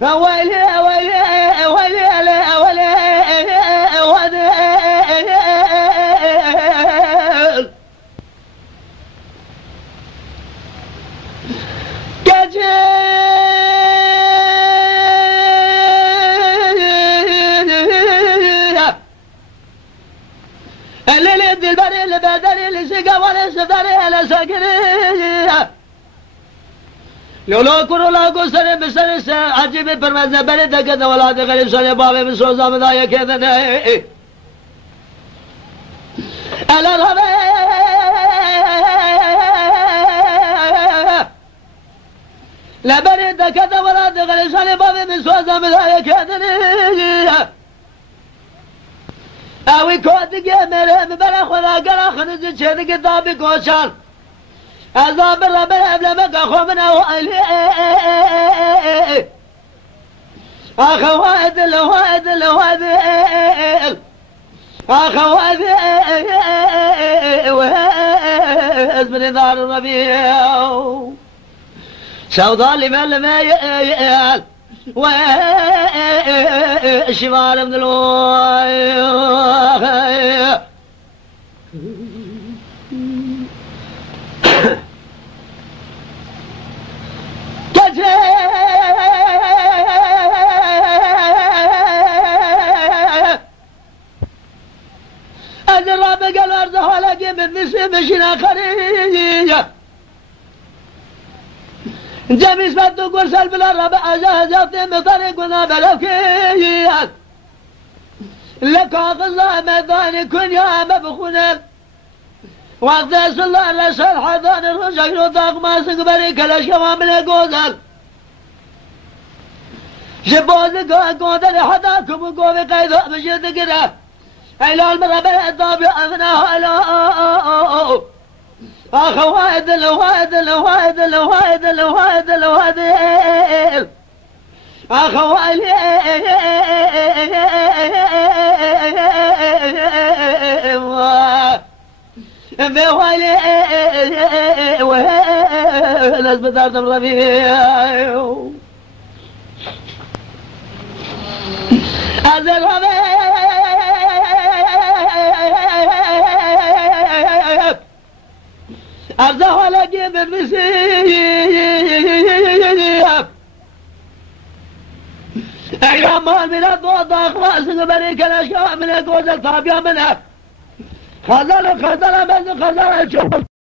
ويلي ويلي ويلي ويلي اللي يدي البري اللي بدري اللي سقى ولا سفري اللي سقري لولو كرو لاغو سر بسر عجيب پرواز بره دکد ولاد غریب سر بابه مسوزا مدای کدن الا ربه لبره دکد ولاد غریب سر بابه مسوزا مدای کدن اوی کود گمره مبر خدا گرا خنز چه کتاب کوشان عذاب رب العالمين خمنا وعلي أخوات الواد الواد أخوات من نار الربيع سوداء لمن ما يال وشمال من الواد الرب قال ارضه لقي من نسم مشينا خريجة جميس فتو قرسل بلا رب أجازت مطرقنا بلوكيات لك أغزى ميدان كن يا مبخونا وقت الله رسل حضان الرجل وطاق ما سقبري كلاش كمامل قوزل جبوز قودل حداكم وقومي قيدو بجد قرأ إلى المرة بالعذاب أغناه ألا أخواد الواد الواد الواد الواد الواد أخواد بوالي لازم تعرف الربيع هذا الربيع أرزه لقي بالمسيح أيامان من الضوض أخلاص بريك الأشياء من الجوز الطابية منها خزر من خزر